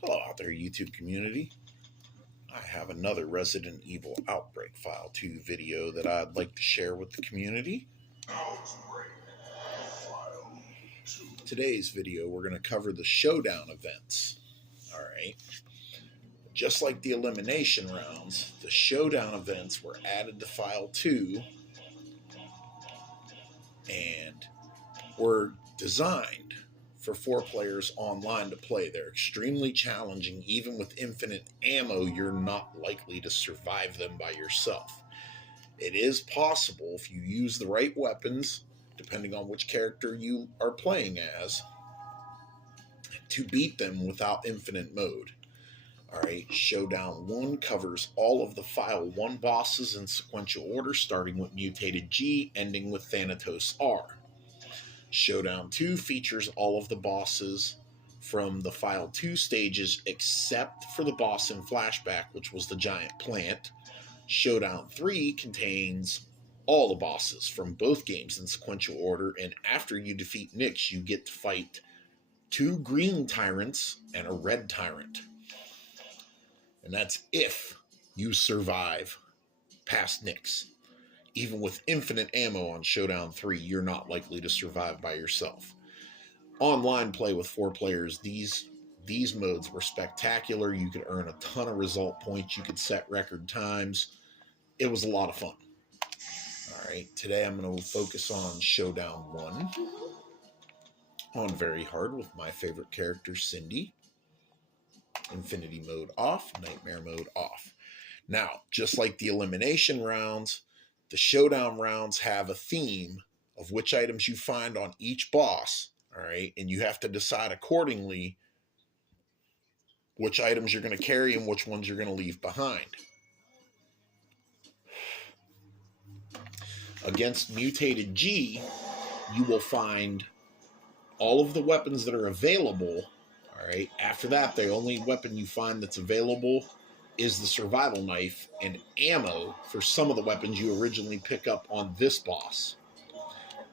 Hello out there, YouTube community. I have another Resident Evil Outbreak File 2 video that I'd like to share with the community. Outbreak File 2. Today's video, we're going to cover the Showdown events. Alright. Just like the elimination rounds, the Showdown events were added to File 2 and were designed for 4 players online to play. They're extremely challenging. Even with infinite ammo, you're not likely to survive them by yourself. It is possible, if you use the right weapons, depending on which character you are playing as, to beat them without infinite mode. Alright, Showdown 1 covers all of the File 1 bosses in sequential order, starting with Mutated G, ending with Thanatos R. Showdown 2 features all of the bosses from the File 2 stages except for the boss in Flashback, which was the giant plant. Showdown 3 contains all the bosses from both games in sequential order, and after you defeat Nyx, you get to fight 2 green tyrants and a red tyrant. And that's if you survive past Nyx. Even with infinite ammo on Showdown 3, you're not likely to survive by yourself. Online play with 4 players, these modes were spectacular. You could earn a ton of result points. You could set record times. It was a lot of fun. Alright, today I'm going to focus on Showdown 1. On very hard with my favorite character, Cindy. Infinity mode off, nightmare mode off. Now, just like the elimination rounds, the Showdown rounds have a theme of which items you find on each boss, all right? And you have to decide accordingly which items you're going to carry and which ones you're going to leave behind. Against Mutated G, you will find all of the weapons that are available, all right? After that, the only weapon you find that's available is the survival knife and ammo for some of the weapons you originally pick up on this boss.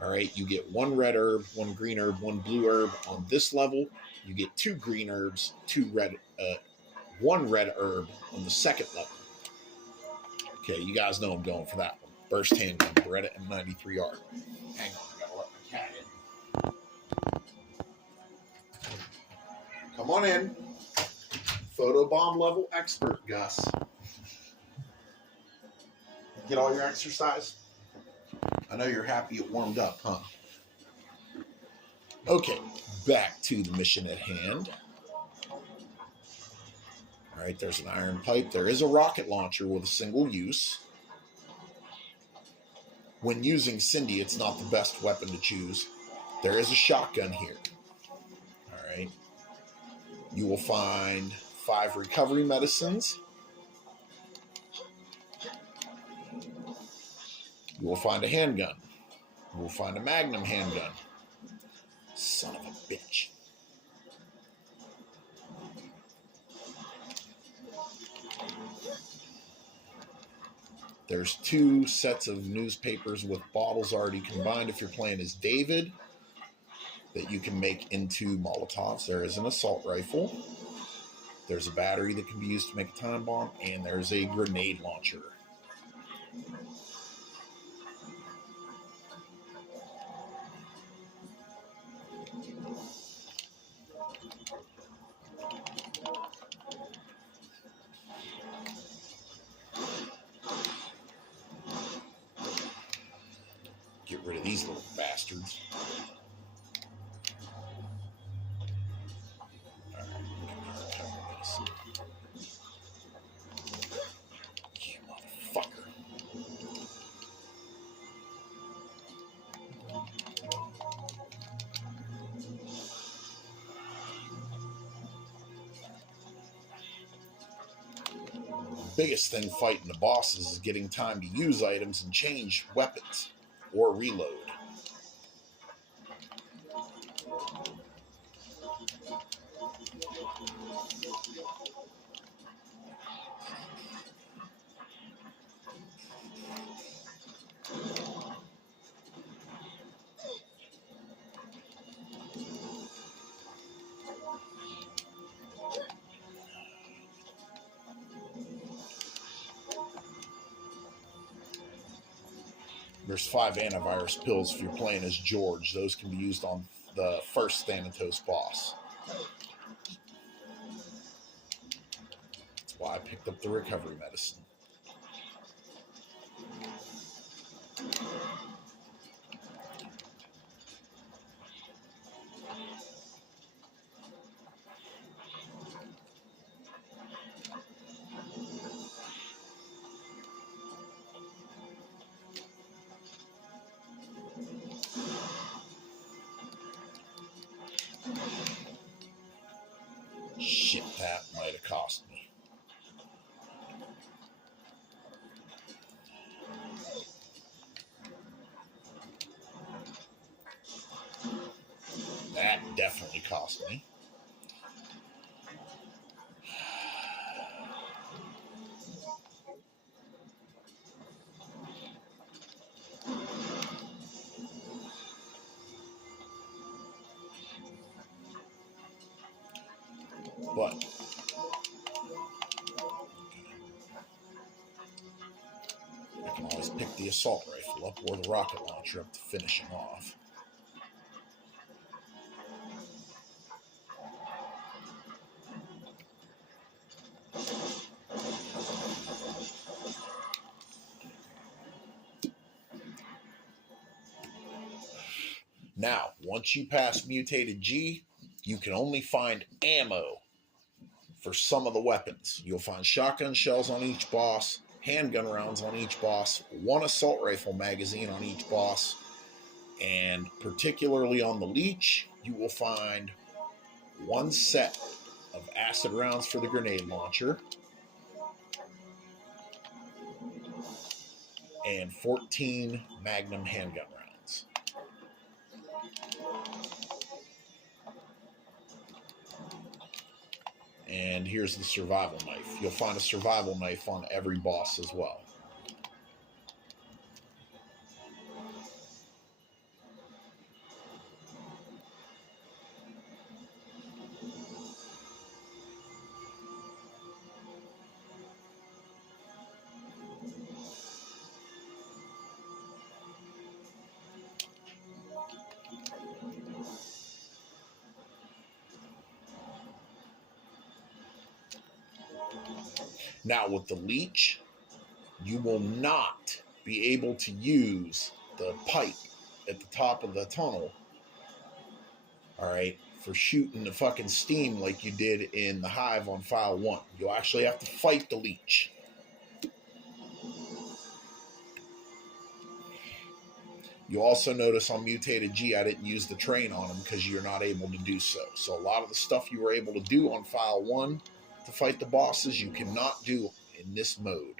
All right, you get 1 red herb, 1 green herb, 1 blue herb on this level. You get 2 green herbs, 1 red herb on the second level. Okay, you guys know I'm going for that one. Burst handgun, Beretta M93R. Hang on, I gotta let my cat in. Come on in. Photobomb level expert, Gus. Get all your exercise? I know you're happy it warmed up, huh? Okay, back to the mission at hand. Alright, there's an iron pipe. There is a rocket launcher with a single use. When using Cindy, it's not the best weapon to choose. There is a shotgun here. Alright. You will find 5 recovery medicines. You will find a handgun. You will find a Magnum handgun. Son of a bitch. There's 2 sets of newspapers with bottles already combined if you're playing as David that you can make into Molotovs. There is an assault rifle. There's a battery that can be used to make a time bomb, and there's a grenade launcher. Get rid of these little bastards. You motherfucker. The biggest thing fighting the bosses is getting time to use items and change weapons or reload. There's 5 antivirus pills if you're playing as George. Those can be used on the first Thanatos boss. That's why I picked up the recovery medicine. Shit, that might have cost me. That definitely cost me. But I can always pick the assault rifle up or the rocket launcher up to finish him off. Now, once you pass Mutated G, you can only find ammo for some of the weapons. You'll find shotgun shells on each boss, handgun rounds on each boss, 1 assault rifle magazine on each boss, and particularly on the Leech, you will find 1 set of acid rounds for the grenade launcher and 14 Magnum handgun rounds. And here's the survival knife. You'll find a survival knife on every boss as well. Now with the Leech, you will not be able to use the pipe at the top of the tunnel, all right, for shooting the fucking steam like you did in the Hive on File 1. You'll actually have to fight the Leech. You also notice on Mutated G, I didn't use the train on him because you're not able to do so. So a lot of the stuff you were able to do on File 1 to fight the bosses, you cannot do in this mode.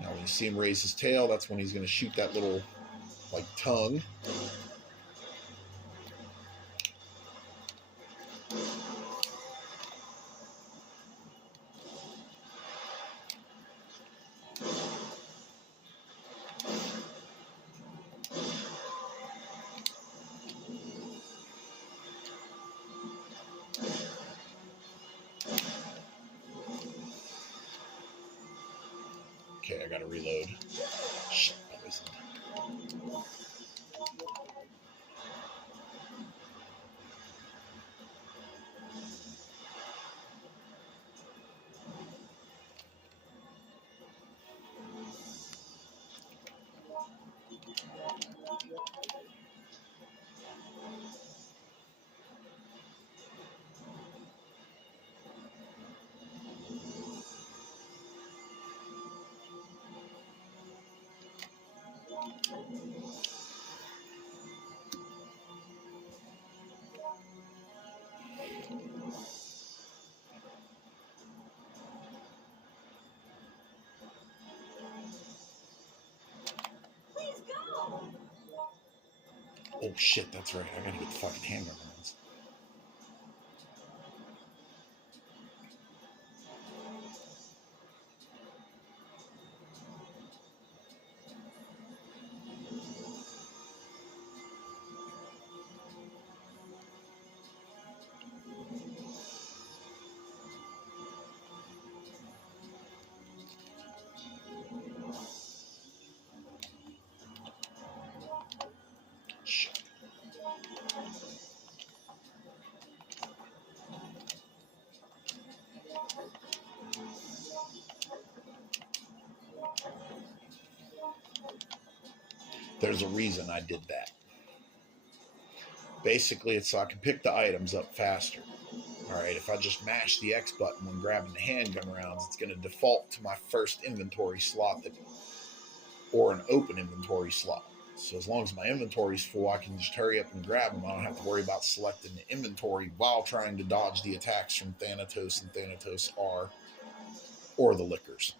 Now when you see him raise his tail, that's when he's going to shoot that little, like, tongue. Okay, I gotta reload. Shit, poisoned. Oh shit, that's right. I gotta get the fucking handgun rounds. There's a reason I did that. Basically, it's so I can pick the items up faster. All right, if I just mash the X button when grabbing the handgun rounds, it's going to default to my first inventory slot or an open inventory slot. So as long as my inventory is full, I can just hurry up and grab them. I don't have to worry about selecting the inventory while trying to dodge the attacks from Thanatos and Thanatos R or the Lickers.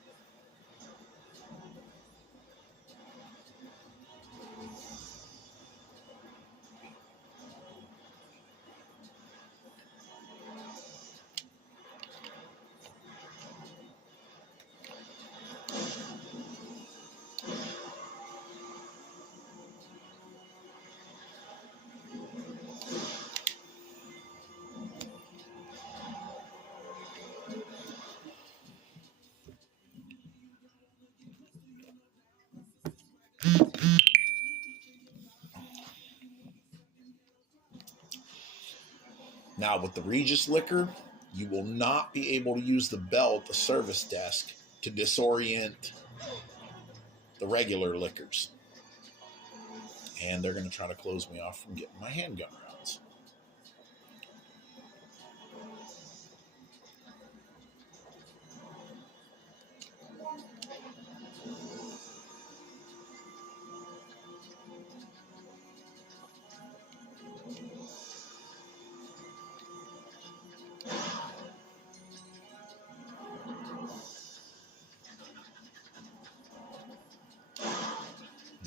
Now, with the Regis Liquor, you will not be able to use the bell at the service desk to disorient the regular Lickers. And they're going to try to close me off from getting my handgun rounds.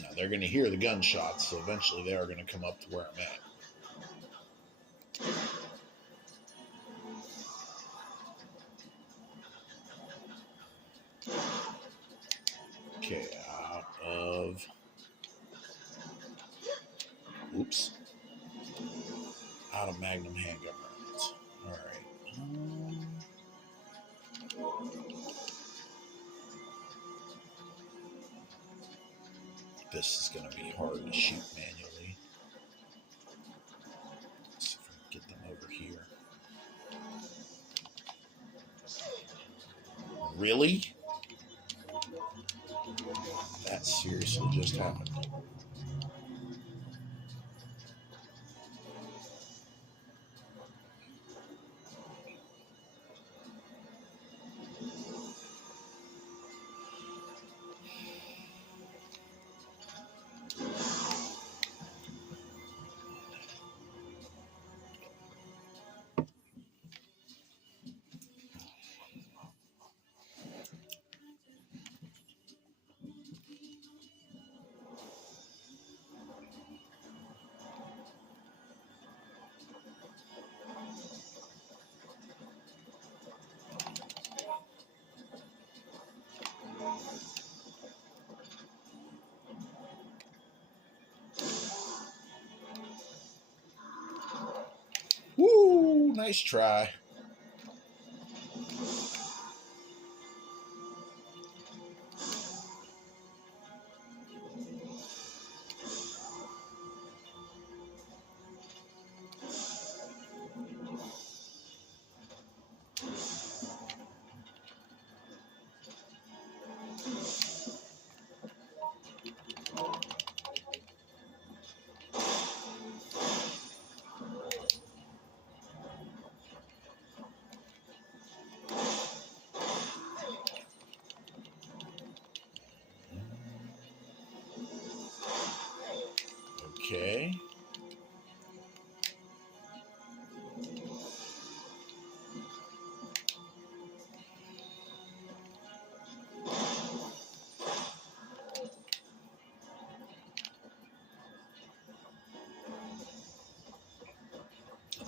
Now, they're going to hear the gunshots, so eventually they are going to come up to where I'm at. Okay, out of... Oops. Out of Magnum handgun rounds. All right. This is going to be hard to shoot manually. Let's see if I can get them over here. Really? That seriously just happened. Woo! Nice try. Okay.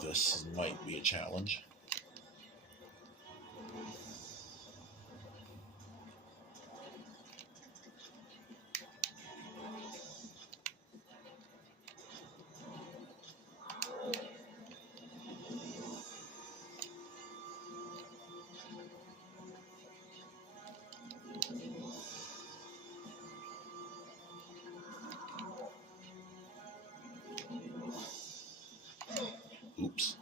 This might be a challenge. Oops.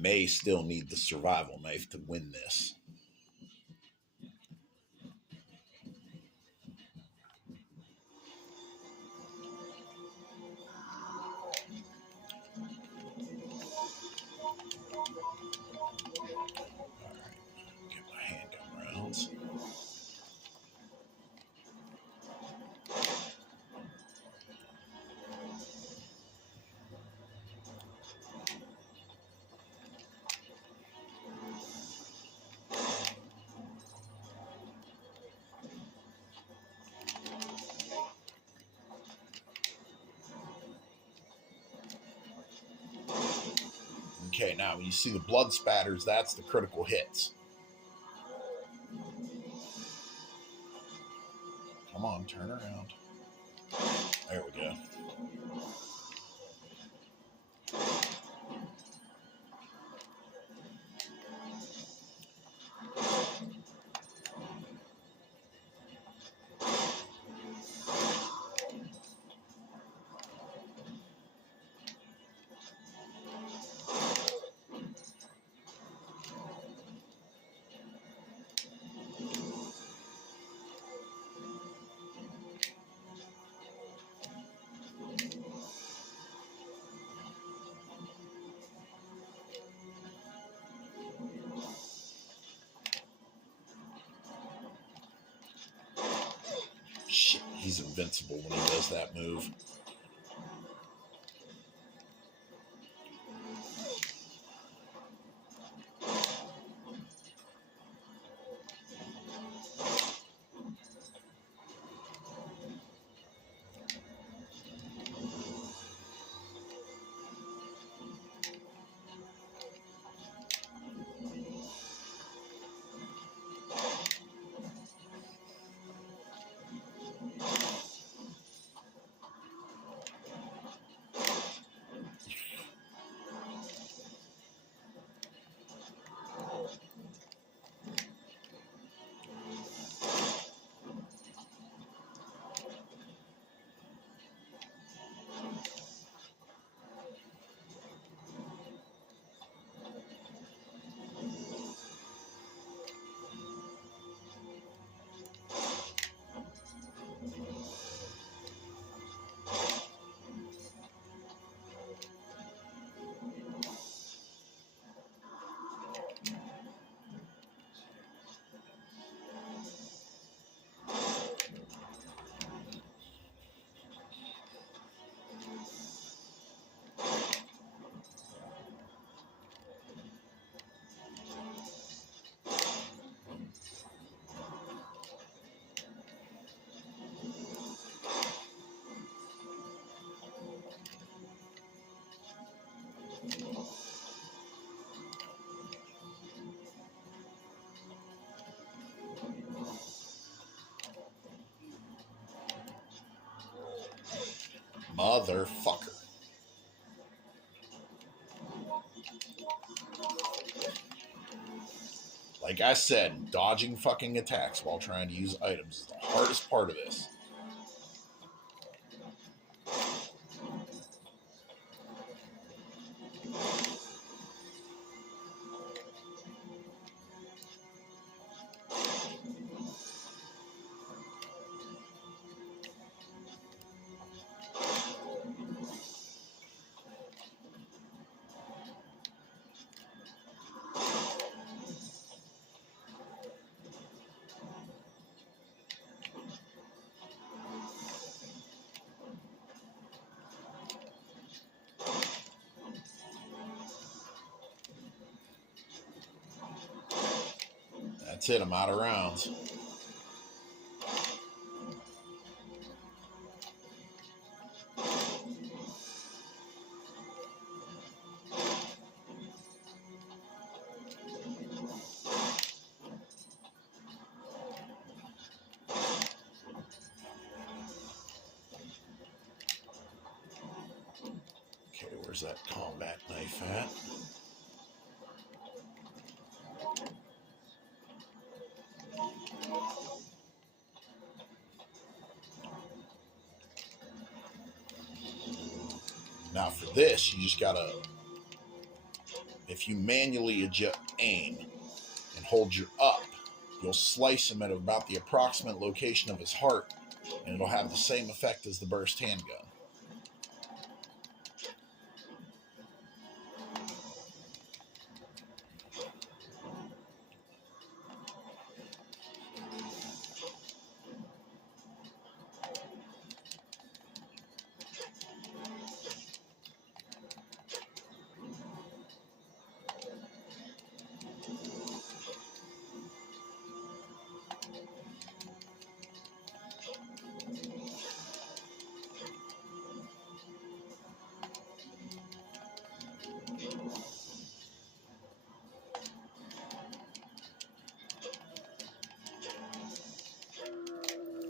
may still need the survival knife to win this. Get my handgun rounds. Okay, now when you see the blood spatters, that's the critical hits. Come on, turn around. There we go. Shit, he's invincible when he does that move. Motherfucker. Like I said, dodging fucking attacks while trying to use items is the hardest part of this. That's it, I'm out of rounds. Okay, where's that combat knife at? Now for this, you just gotta, If you manually adjust aim and hold your up, you'll slice him at about the approximate location of his heart, and it'll have the same effect as the burst handgun.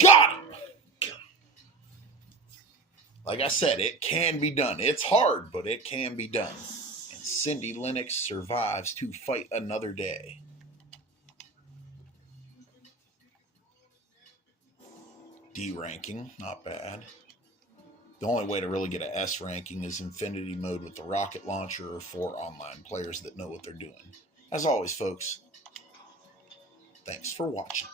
Got him! Like I said, it can be done. It's hard, but it can be done. And Cindy Lennox survives to fight another day. D ranking, not bad. The only way to really get an S ranking is Infinity mode with the rocket launcher or for online players that know what they're doing. As always, folks, thanks for watching.